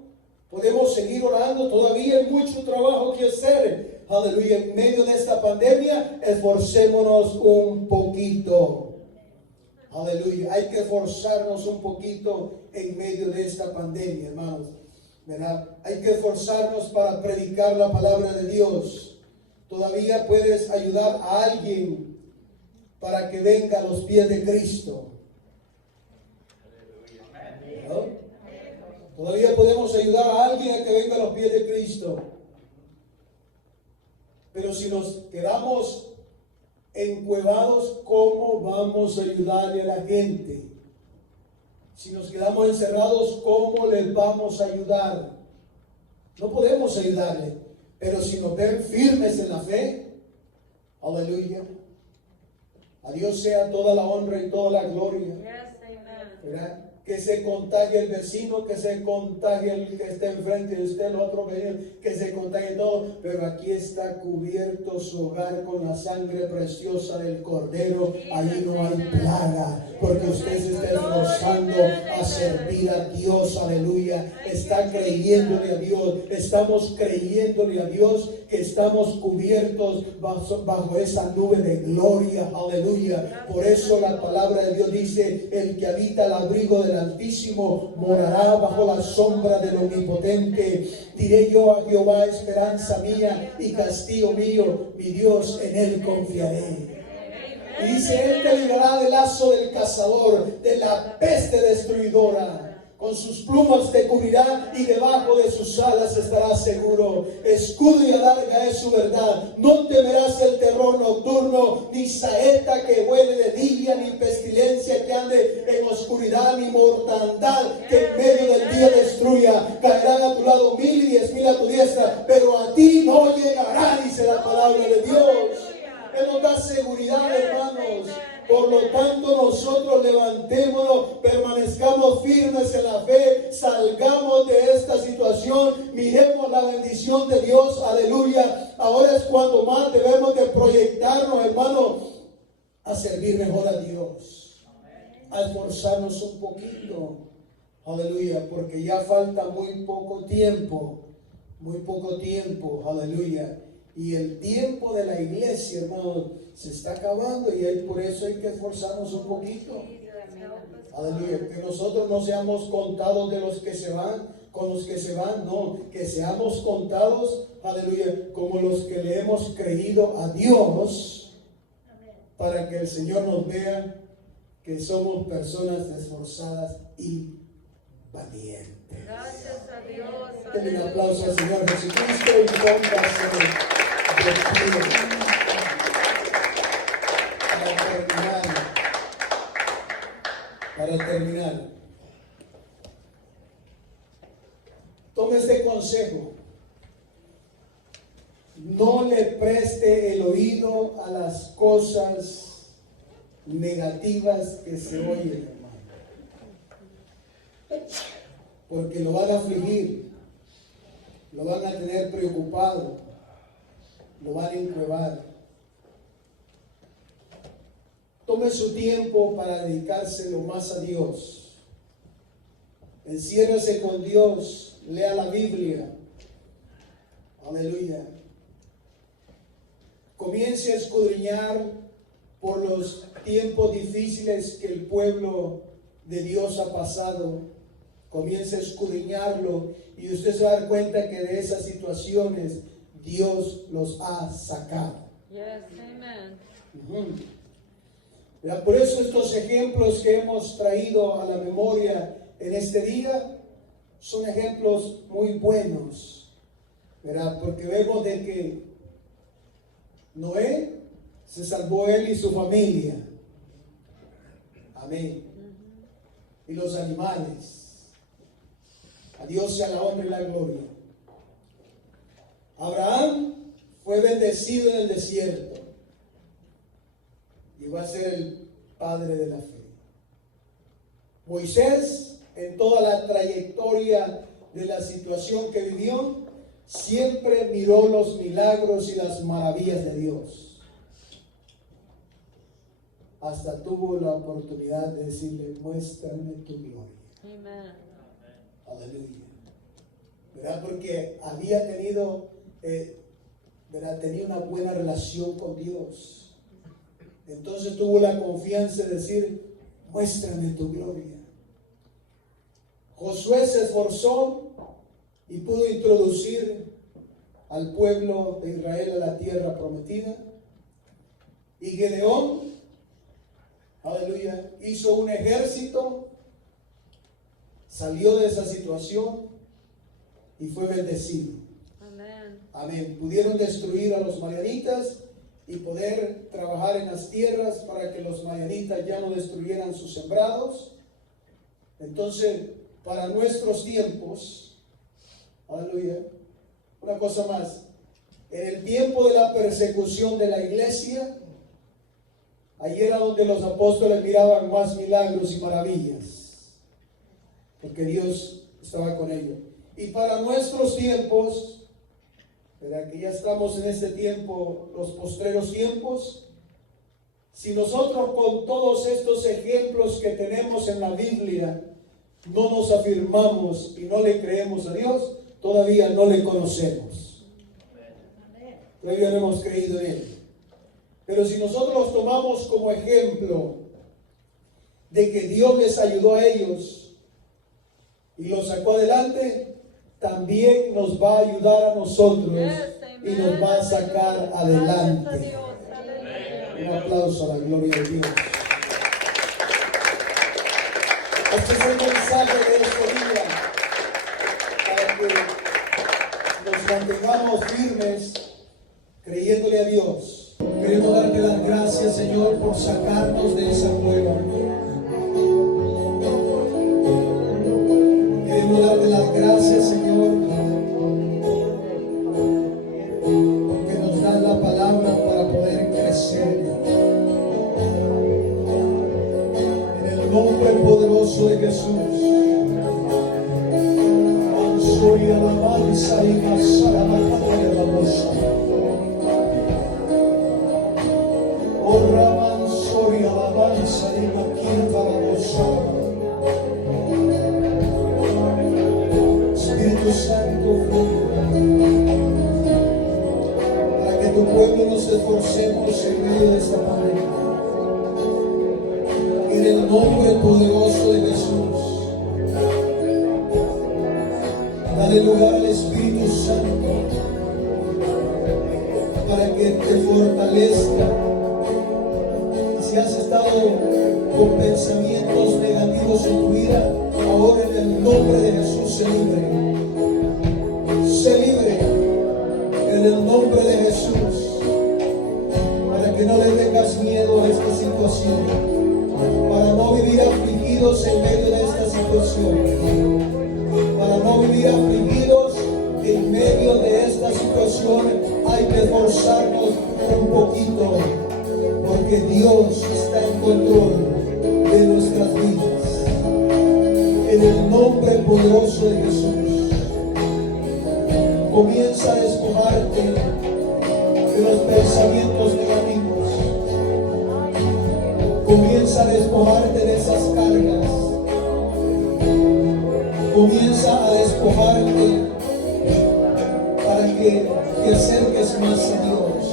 Podemos seguir orando, todavía hay mucho trabajo que hacer, aleluya. En medio de esta pandemia, esforcémonos un poquito. Aleluya, hay que esforzarnos un poquito en medio de esta pandemia, hermanos, ¿verdad? Hay que esforzarnos para predicar la palabra de Dios. Todavía puedes ayudar a alguien para que venga a los pies de Cristo. ¿No? Todavía podemos ayudar a alguien a que venga a los pies de Cristo. Pero si nos quedamos encuevados, ¿cómo vamos a ayudarle a la gente? Si nos quedamos encerrados, ¿cómo les vamos a ayudar? No podemos ayudarle, pero si nos ven firmes en la fe, aleluya, a Dios sea toda la honra y toda la gloria. ¿Verdad? Que se contagie el vecino, que se contagie el que esté enfrente de usted, el otro que se contagie todo, pero aquí está cubierto su hogar con la sangre preciosa del Cordero. Ahí no hay plaga, porque usted se está esforzando a servir a Dios, aleluya. Está creyéndole a Dios, estamos creyéndole a Dios que estamos cubiertos bajo esa nube de gloria, aleluya. Por eso la palabra de Dios dice: el que habita al abrigo del Altísimo morará bajo la sombra del Omnipotente. Diré yo a Jehová, esperanza mía y castillo mío, mi Dios, en él confiaré. Y dice: él te librará del lazo del cazador, de la peste destruidora. Con sus plumas te cubrirá y debajo de sus alas estarás seguro. Escudo y adarga es su verdad. No temerás el terror nocturno, ni saeta que vuele de día, ni pestilencia que ande en oscuridad, ni mortandad que en medio del día destruya. Caerán a tu lado 1000 y 10,000 a tu diestra, pero a ti no llegará, dice la palabra de Dios. Él nos da seguridad, hermanos. Por lo tanto, nosotros levantémonos, permanezcamos firmes en la fe, salgamos de esta situación, miremos la bendición de Dios, aleluya, ahora es cuando más debemos de proyectarnos, hermano, a servir mejor a Dios, a esforzarnos un poquito, aleluya, porque ya falta muy poco tiempo, aleluya, y el tiempo de la iglesia, hermano, se está acabando, y por eso hay que esforzarnos un poquito, aleluya, que nosotros no seamos contados de los que se van, con los que se van, no, que seamos contados, aleluya, como los que le hemos creído a Dios, para que el Señor nos vea que somos personas esforzadas y valientes. Gracias a Dios. Denle un aplauso al Señor Jesucristo y póngase de pie. Para terminar, tome este consejo. No le preste el oído a las cosas negativas que se oyen, hermano, porque lo van a afligir, lo van a tener preocupado, lo van a encuevar. Tome su tiempo para dedicárselo más a Dios. Enciérrese con Dios, lea la Biblia. Aleluya. Comience a escudriñar por los tiempos difíciles que el pueblo de Dios ha pasado. Comience a escudriñarlo y usted se va a dar cuenta que de esas situaciones Dios los ha sacado. Yes, amen. Por eso estos ejemplos que hemos traído a la memoria en este día son ejemplos muy buenos, ¿verdad? Porque vemos de que Noé se salvó él y su familia. Amén. Y los animales. A Dios sea la honra y la gloria. Abraham fue bendecido en el desierto y va a ser el padre de la fe. Moisés, en toda la trayectoria de la situación que vivió, siempre miró los milagros y las maravillas de Dios. Hasta tuvo la oportunidad de decirle: muéstrame tu gloria. Amen. Aleluya. ¿Verdad? Porque había tenido, ¿verdad? Tenía una buena relación con Dios. Entonces tuvo la confianza de decir: muéstrame tu gloria. Josué se esforzó y pudo introducir al pueblo de Israel a la tierra prometida. Y Gedeón, aleluya, hizo un ejército, salió de esa situación y fue bendecido. Amén. Amén. Pudieron destruir a los madianitas y poder trabajar en las tierras para que los madianitas ya no destruyeran sus sembrados. Entonces, para nuestros tiempos, aleluya, una cosa más, en el tiempo de la persecución de la iglesia, ahí era donde los apóstoles miraban más milagros y maravillas, porque Dios estaba con ellos. Y para nuestros tiempos, ¿verdad? Que ya estamos en este tiempo, los postreros tiempos, si nosotros con todos estos ejemplos que tenemos en la Biblia no nos afirmamos y no le creemos a Dios, todavía no le conocemos. Todavía no hemos creído en Él. Pero si nosotros los tomamos como ejemplo de que Dios les ayudó a ellos y los sacó adelante, también nos va a ayudar a nosotros y nos va a sacar adelante. Un aplauso a la gloria de Dios. Este es el mensaje de este día, para que nos mantengamos firmes creyéndole a Dios. Queremos darte las gracias, Señor, por sacarnos de esa cueva. Queremos darte las gracias, Señor, porque nos das la palabra para poder crecer. En el nombre poderoso de Jesús. Soy alabanza y casar a la de la voz. tu pueblo nos esforcemos en medio de esta pandemia. En el nombre poderoso de Jesús, dale lugar al Espíritu Santo para que te fortalezca. Y si has estado con pensamientos negativos en tu vida, ahora en el nombre de Jesús se libre. Se libre en el nombre de Jesús, para que no le tengas miedo a esta situación, para no vivir afligidos en medio de esta situación, para no vivir afligidos en medio de esta situación. Hay que esforzarnos un poquito, porque Dios está en control de nuestras vidas. En el nombre poderoso de Jesús, comienza a despojarte de los pensamientos negativos. Comienza a despojarte de esas cargas. Comienza a despojarte para que te acerques más a Dios.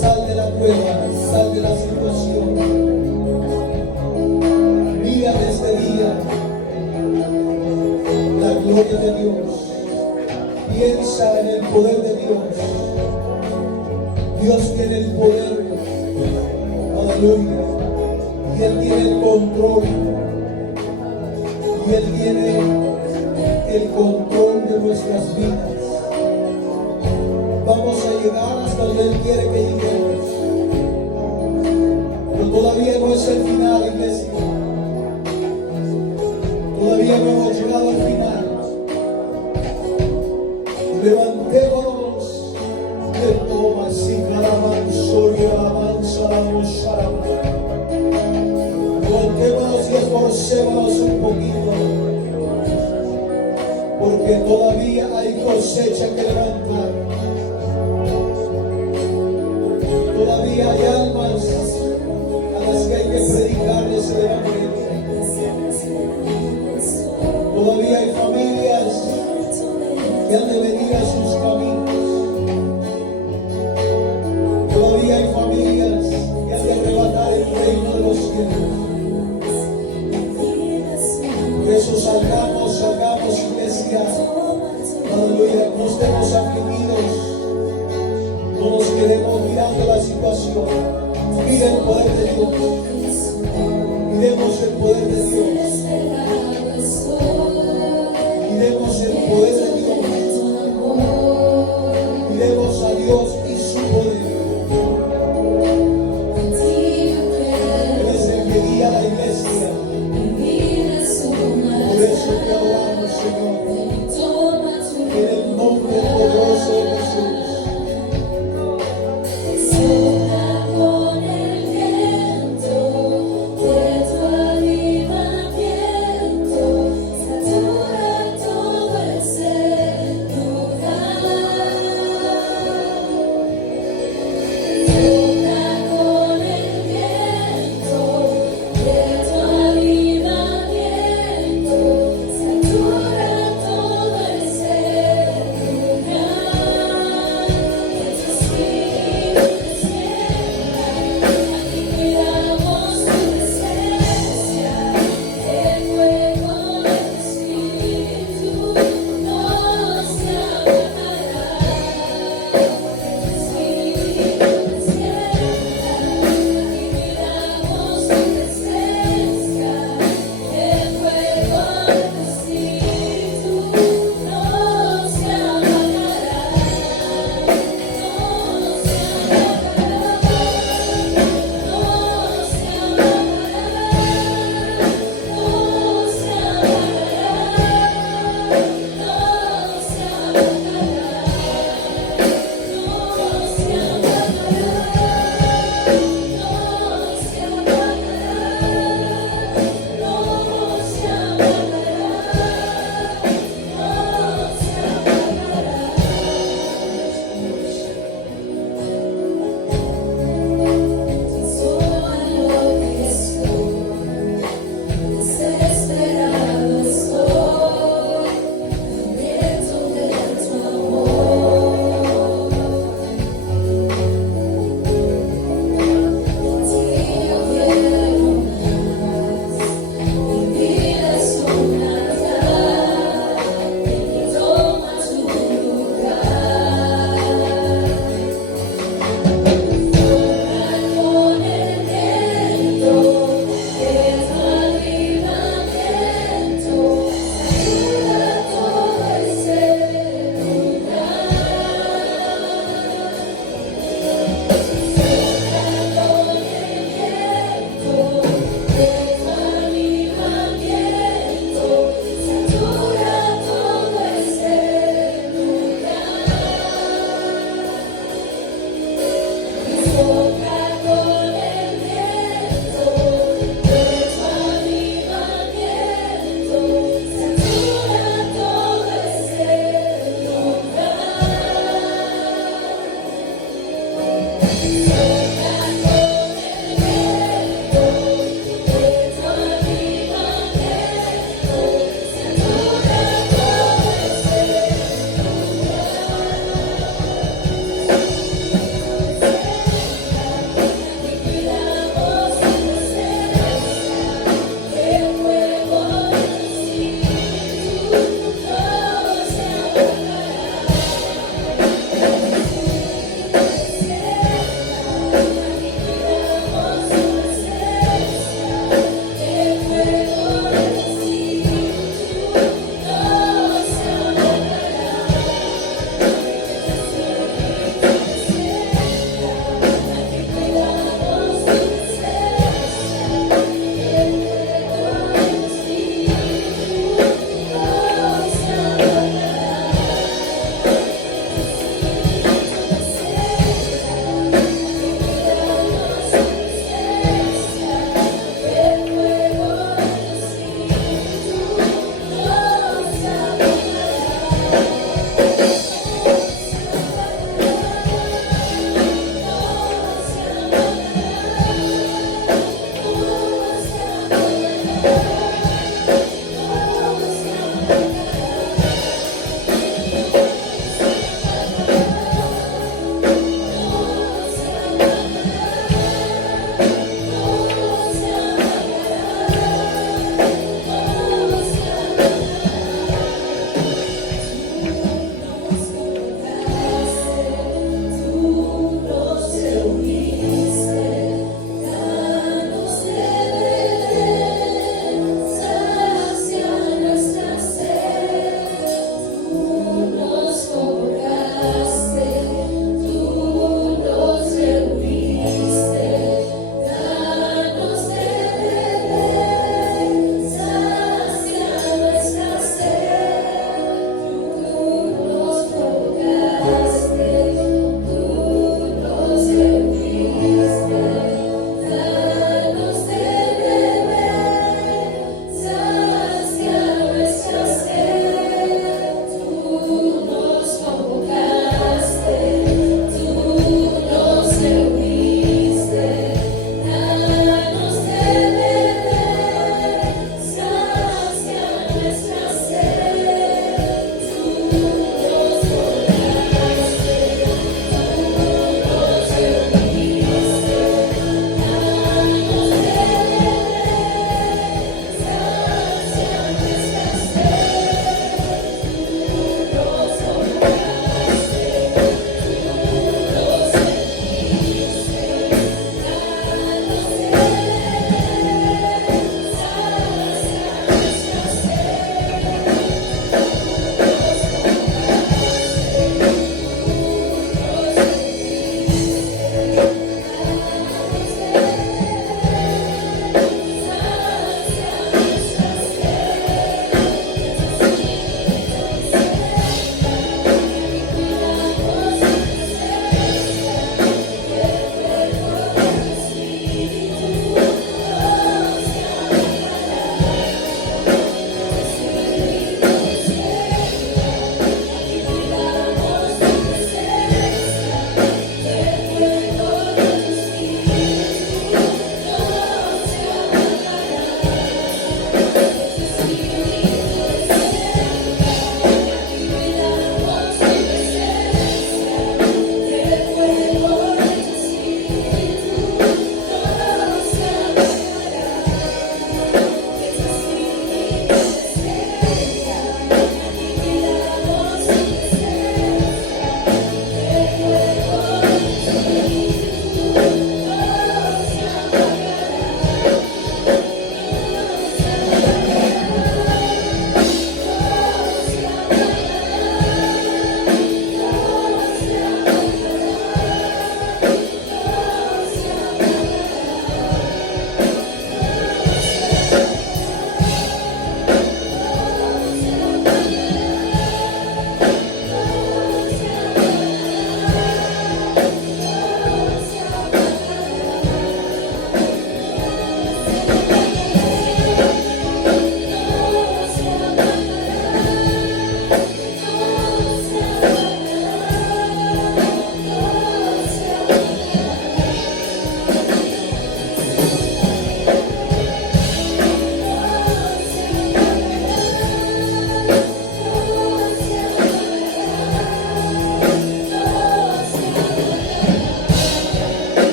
Sal de la prueba, sal de la situación. Mira de este día la gloria de Dios. Piensa en el poder de Dios. Dios tiene el poder. Aleluya. Y Él tiene el control. Y Él tiene el control de nuestras vidas. Vamos a llegar hasta donde Él quiere que lleguemos. Pero todavía no es el final, iglesia. Todavía no hemos llegado al final. Levantémonos de toma, si caravan, soria, avanza, levantémonos y esforcémonos un poquito, porque todavía hay cosecha que levantar. Todavía hay almas a las que hay que predicarles el evangelio. Todavía hay familias que han de venir a sus caminos. Todavía hay familias que han de arrebatar el reino de los cielos. Por eso salgamos iglesia. Aleluya, no estemos afligidos. No nos quedemos mirando la situación. Mira el poder de Dios. Miremos el poder de Dios. Miremos el poder de Dios. Miremos a Dios y su poder. Él es el que guía la iglesia. Por eso te adoramos, Señor. En el nombre poderoso de Jesús. Con el viento de tu Thank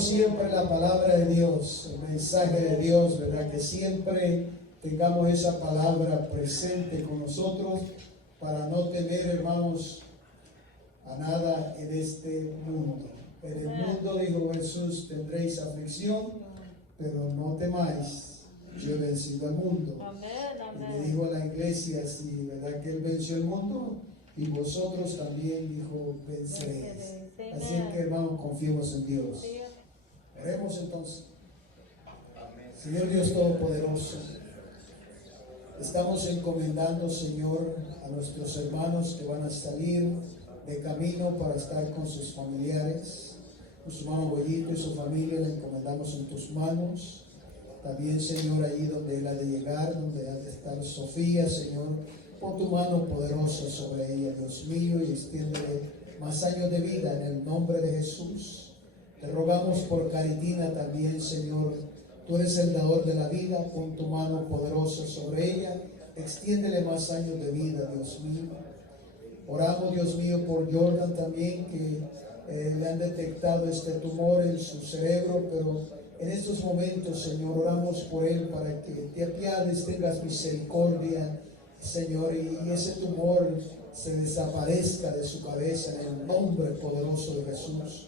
como siempre la palabra de Dios, el mensaje de Dios, ¿verdad? Que siempre tengamos esa palabra presente con nosotros para no temer, hermanos, a nada en este mundo. En el mundo, dijo Jesús, tendréis aflicción, pero no temáis, yo he vencido al mundo. Amén, Y le amén. dijo a la iglesia, sí, ¿verdad? Que Él venció el mundo y vosotros también, dijo, venceréis. Así es que, hermanos, confiemos en Dios. Oremos entonces. Señor Dios Todopoderoso, estamos encomendando, Señor, a nuestros hermanos que van a salir de camino para estar con sus familiares. Nuestro hermano Bollito y su familia le encomendamos en tus manos. También, Señor, allí donde Él ha de llegar, donde ha de estar Sofía, Señor, pon tu mano poderosa sobre ella, Dios mío, y extiéndele más años de vida en el nombre de Jesús. Te rogamos por Caritina también, Señor. Tú eres el dador de la vida, pon tu mano poderosa sobre ella, extiéndele más años de vida, Dios mío. Oramos, Dios mío, por Jordan también, que le han detectado este tumor en su cerebro, pero en estos momentos, Señor, oramos por él para que te apiades, tengas misericordia, Señor, y ese tumor se desaparezca de su cabeza en el nombre poderoso de Jesús.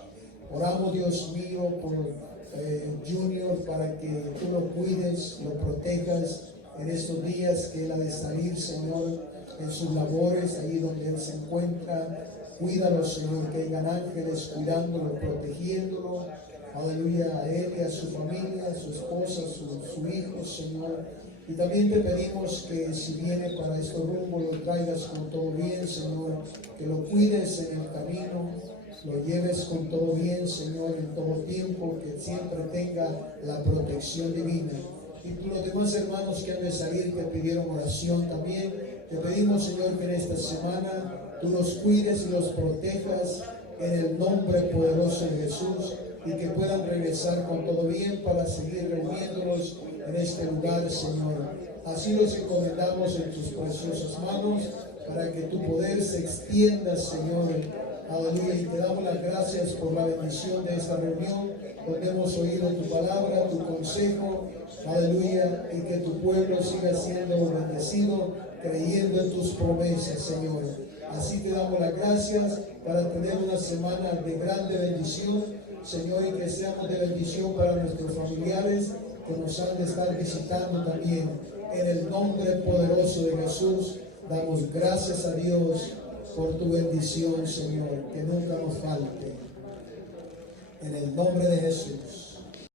Oramos, Dios mío, por Junior, para que tú lo cuides, lo protejas en estos días que él ha de salir, Señor, en sus labores, ahí donde él se encuentra. Cuídalo, Señor, que hayan ángeles cuidándolo, protegiéndolo. Aleluya, a él y a su familia, a su esposa, su hijo, Señor. Y también te pedimos que si viene para este rumbo, lo traigas con todo bien, Señor. Que lo cuides en el camino, lo lleves con todo bien, Señor, en todo tiempo, que siempre tenga la protección divina. Y los demás hermanos que han de salir te pidieron oración también. Te pedimos, Señor, que en esta semana tú los cuides y los protejas en el nombre poderoso de Jesús, y que puedan regresar con todo bien para seguir reuniéndolos en este lugar, Señor. Así los encomendamos en tus preciosas manos, para que tu poder se extienda, Señor. Aleluya, y te damos las gracias por la bendición de esta reunión, donde hemos oído tu palabra, tu consejo, aleluya, y que tu pueblo siga siendo bendecido, creyendo en tus promesas, Señor. Así te damos las gracias para tener una semana de grande bendición, Señor, y que seamos de bendición para nuestros familiares que nos han de estar visitando también. En el nombre poderoso de Jesús, damos gracias a Dios por tu bendición, Señor, que nunca nos falte. En el nombre de Jesús.